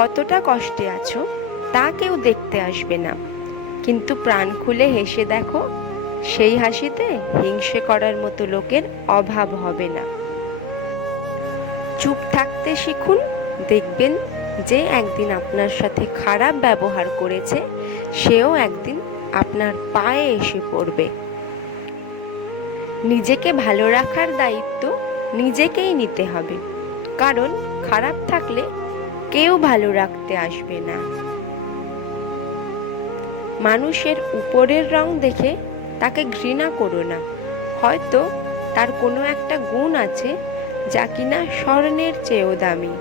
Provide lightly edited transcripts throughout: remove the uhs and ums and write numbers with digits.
কতটা কষ্টে আছো তা কেউ দেখতে আসবে না, কিন্তু প্রাণ খুলে হেসে দেখো, সেই হাসিতে হিংসে করার মতো লোকের অভাব হবে না। চুপ থাকতে শিখুন, দেখবেন যে একদিন আপনার সাথে খারাপ ব্যবহার করেছে সেও একদিন আপনার পায়ে এসে পড়বে। নিজেকে ভালো রাখার দায়িত্ব নিজেকেই নিতে হবে, কারণ খারাপ থাকলে কেউ ভালো রাখতে আসবে না। মানুষের উপরের রং দেখে তাকে ঘৃণা করো না, হয়তো তার কোনো একটা গুণ আছে যা কিনা স্বর্ণের চেয়েও দামি।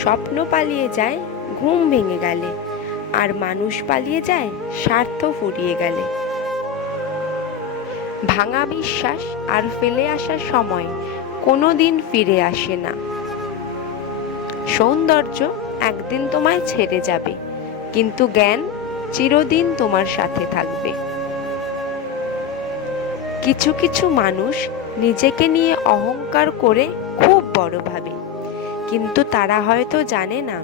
স্বপ্ন পালিয়ে যায় ঘুম ভেঙে গেলে, আর মানুষ পালিয়ে যায় স্বার্থ ফুরিয়ে গেলে। ভাঙা বিশ্বাস আর ফেলে আসা সময় কোনোদিন ফিরে আসে না। সৌন্দর্য একদিন তোমায় ছেড়ে যাবে, কিন্তু জ্ঞান চিরদিন তোমার সাথে থাকবে। কিছু কিছু মানুষ নিজেকে নিয়ে অহংকার করে খুব বড় ভাবে, কিন্তু তারা হয়তো জানে না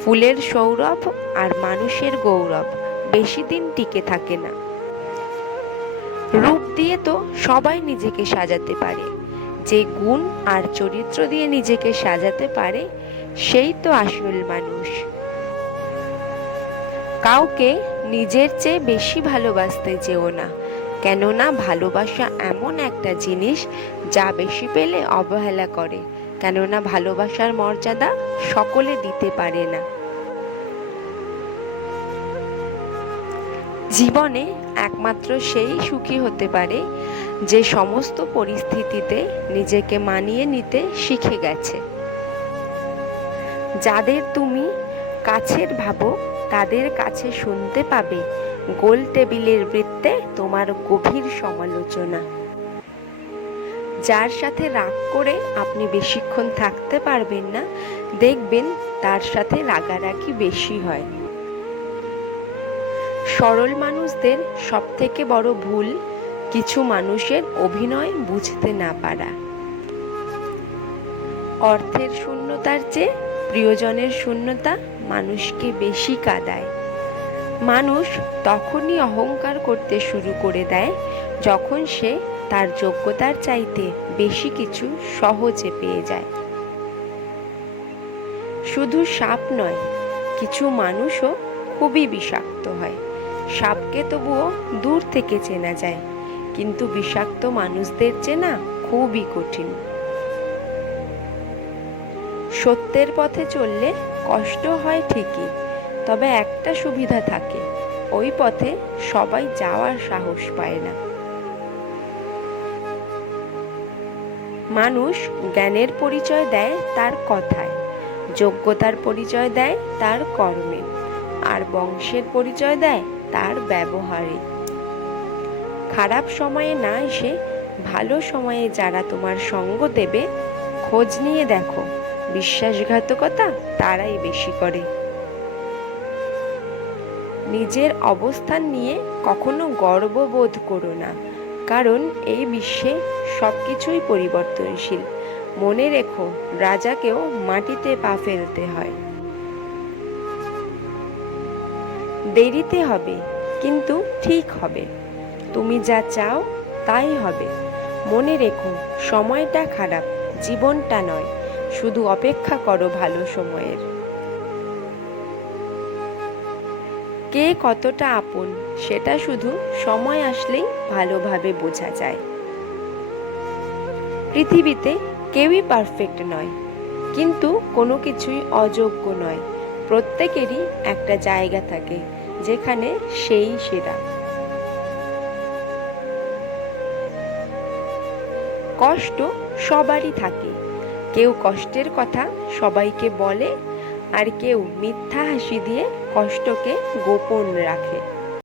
ফুলের সৌরভ আর মানুষের গৌরব বেশি দিন টিকে থাকে না। রূপ দিয়ে তো সবাই নিজেকে সাজাতে পারে, যে গুণ আর চরিত্র দিয়ে নিজেকে সাজাতে পারে সেই তো আসল মানুষ। কাউকে নিজের চেয়ে বেশি ভালোবাসতে যেও না, কেননা ভালোবাসা এমন একটা জিনিস যা বেশি পেলে অবহেলা করে, কেননা ভালোবাসার মর্যাদা সকলে দিতে পারে না। জীবনে একমাত্র সেই সুখী হতে পারে যে সমস্ত পরিস্থিতিতে নিজেকে মানিয়ে নিতে শিখে গেছে। যাদের তুমি কাছের ভাবো তাদের কাছে শুনতে পাবে গোল টেবিলের বৃত্তে তোমার গভীর সমালোচনা। যার সাথে রাগ করে আপনি বেশিক্ষণ থাকতে পারবেন না, দেখবেন তার সাথে রাগারাগি বেশি হয়। সরল মানুষদের সবথেকে বড় ভুল কিছু মানুষের অভিনয় বুঝতে না পারা। অর্থের শূন্যতার চেয়ে প্রিয়জনের শূন্যতা মানুষকে বেশি কাঁদায়। মানুষ তখনই অহংকার করতে শুরু করে দেয় যখন সে তার যোগ্যতার চাইতে বেশি কিছু সহজে পেয়ে যায়। শুধু সাপ নয়, কিছু মানুষও খুবই বিষাক্ত হয়। সাপকে তবুও দূর থেকে চেনা যায়, কিন্তু বিষাক্ত মানুষদের চেনা খুবই কঠিন। সত্যের পথে চললে কষ্ট হয় ঠিকই, তবে একটা সুবিধা থাকে, ওই পথে সবাই যাওয়ার সাহস পায় না। মানুষ জ্ঞানের পরিচয় দেয় তার কথায়, যোগ্যতার পরিচয় দেয় তার কর্মে, আর বংশের পরিচয় দেয় তার ব্যবহারে। খারাপ সময়ে না এসে ভালো সময়ে যারা তোমার সঙ্গ দেবে, খোঁজ নিয়ে দেখো, বিশ্বাসঘাতকতা তারাই বেশি করে। নিজের অবস্থান নিয়ে কখনো গর্ববোধ করো না, কারণ এই বিশ্বে সবকিছুই পরিবর্তনশীল। মনে রেখো, রাজাকেও মাটিতে পা ফেলতে হয়। দেরিতে হবে, কিন্তু ঠিক হবে। তুমি যা চাও তাই হবে। মনে রেখো, সময়টা খারাপ, জীবনটা নয়। শুধু অপেক্ষা করো ভালো সময়ের। কে কতটা আপন সেটা শুধু সময় আসলেই ভালোভাবে বোঝা যায়। পৃথিবীতে কেউই পারফেক্ট নয়, কিন্তু কোনো কিছুই অযোগ্য নয়। প্রত্যেকেরই একটা জায়গা থাকে যেখানে সেই সেরা। কষ্ট সবারই থাকে, কেউ কষ্টের কথা সবাইকে বলে, আর কেউ মিথ্যা হাসি দিয়ে কষ্টকে গোপন রাখে।